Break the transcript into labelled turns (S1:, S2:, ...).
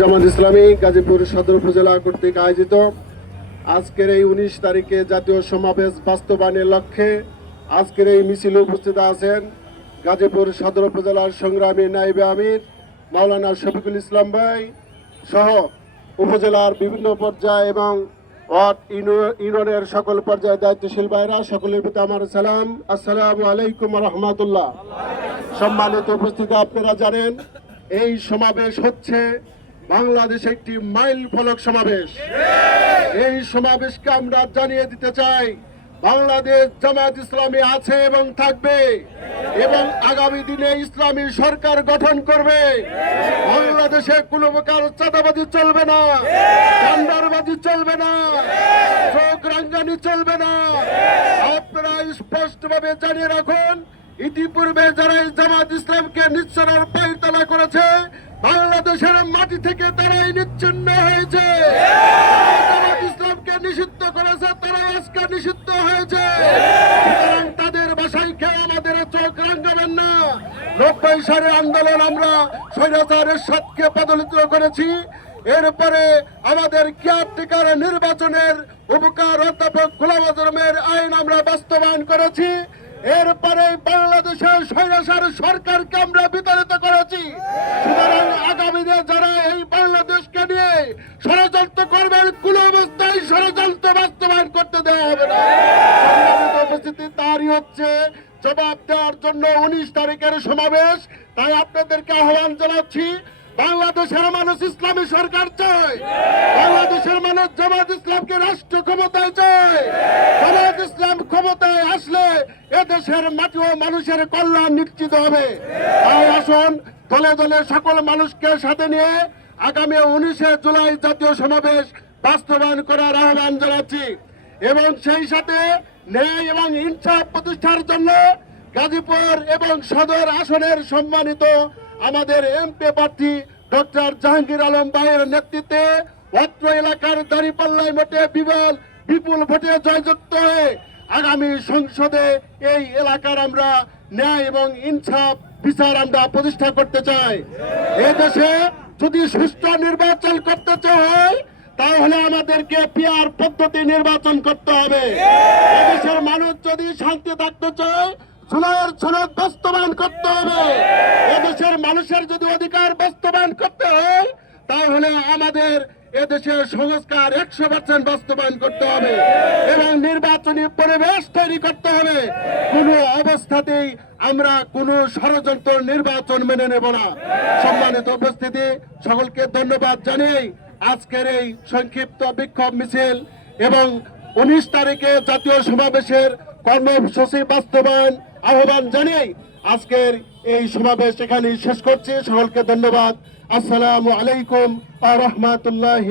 S1: জামাত ইসলামী গাজীপুর সদর উপজেলা কর্তৃক আয়োজিত। আজকের এই উনিশ তারিখে জাতীয় সমাবেশ বাস্তবায়নের লক্ষ্যে আজকের এই মিছিলে উপস্থিত আছেন গাজীপুর সদর উপজেলার সংগ্রামী নাইবে আমির, মাওলানা শফিকুল ইসলাম ভাই সহ উপজেলার বিভিন্ন পর্যায়ে এবং ওয়ার্ড ইউনিয়ন- ইউনিয়নের সকল পর্যায়ে দায়িত্বশীল ভাইরা, সকলের প্রতি আমার সালাম। আসসালামু আলাইকুম রহমতুল্লাহ। সম্মানিত উপস্থিতি আপনারা জানেন, এই সমাবেশ হচ্ছে বাংলাদেশে একটি মাইল ফলক সমাবেশ। এই সমাবেশকে আমরা জানিয়ে দিতে চাই বাংলাদেশ জামাত ইসলামী আছে এবং থাকবে। এবং আগামী দিনে ইসলামী সরকার গঠন করবে। বাংলাদেশে কোনো প্রকার চাঁদাবাজি চলবে না চলবে না চোখ রাঙ্গানি চলবে না। আপনারা স্পষ্টভাবে জানিয়ে রাখুন ইতিপূর্বে যারা জামাত ইসলামকে নিচ্ছনার থেকে তারাই নিচ্ছিন্ন হয়েছে। ইসলামকে নিষিদ্ধ করেছে তারা আজকে নিষিদ্ধ হয়েছে। তাদের বাসায় খেয়ে আমাদের চোখ রাঙ্গাবেন না। নব্বই আন্দোলন আমরা স্বৈরাচারের সাতকে পদলিত করেছি। এরপরে আমাদের কেয়ারটেকার নির্বাচনের উপকার অধ্যাপক গোলাম আজমের আইন আমরা বাস্তবায়ন করেছি। এরপরে বাংলাদেশের স্বৈরাচার সরকারকে আমরা বিতাড়িত করেছি। বাস্তবায়ন করতে দেওয়া হবে না। উপস্থিতি তারই হচ্ছে। জবাব দেওয়ার জন্য উনিশ তারিখের সমাবেশ। তাই আপনাদেরকে আহ্বান জানাচ্ছি, বাংলাদেশের মানুষ ইসলামী সরকার চায়। বাংলাদেশের মানুষ জামাত ইসলামকে রাষ্ট্র ক্ষমতায় চায়। জামাত ইসলাম ক্ষমতায় আসলে এদেশের মাটি ও মানুষের কল্যাণ নিশ্চিত হবে। তাই আসুন, দলে দলে সকল মানুষকে সাথে নিয়ে আগামী উনিশে জুলাই জাতীয় সমাবেশ বাস্তবায়ন করার আহ্বান জানাচ্ছি। এবং সেই সাথে ন্যায় এবং ইনসাফ প্রতিষ্ঠার জন্য গাজীপুর এবং সদর আসনের সম্মানিত আমাদের এমপি প্রার্থী ডক্টর জাহাঙ্গীর আলম ভাইয়ের নেতৃত্বে অত্র এলাকার দাঁড়িপাল্লায় মোটে বিবল, বিপুল ভোটে জয়যুক্ত হয়ে আগামী সংসদে এই এলাকার আমরা ন্যায় এবং ইনসাফ বিচার আমরা প্রতিষ্ঠা করতে চাই। এই দেশে যদি সুষ্ঠু নির্বাচন করতে চাই তাহলে আমাদেরকে পিয়ার পদ্ধতি নির্বাচন করতে হবে। এদেশের মানুষ যদি শান্তি থাকতে চায় জুলাইয়ের সনদ বাস্তবায়ন করতে হবে। এদেশের মানুষের যদি অধিকার বাস্তবায়ন করতে হয়, তাহলে আমাদের এদেশের সংস্কার একশো পার্সেন্ট বাস্তবায়ন করতে হবে এবং নির্বাচনী পরিবেশ তৈরি করতে হবে। কোনো অবস্থাতেই আমরা কোনো ষড়যন্ত্র নির্বাচন মেনে নেব না। সম্মানিত উপস্থিতি, সকলকে ধন্যবাদ জানিয়ে আজকের এই সংক্ষিপ্ত বিক্ষোভ মিছিল এবং উনিশ তারিখে জাতীয় সমাবেশের কর্মসূচি বাস্তবায়ন আহ্বান জানিয়ে আজকের এই সমাবেশ এখানে শেষ করছি। সকলকে ধন্যবাদ। আসসালামু আলাইকুম আ রহমতুল্লাহ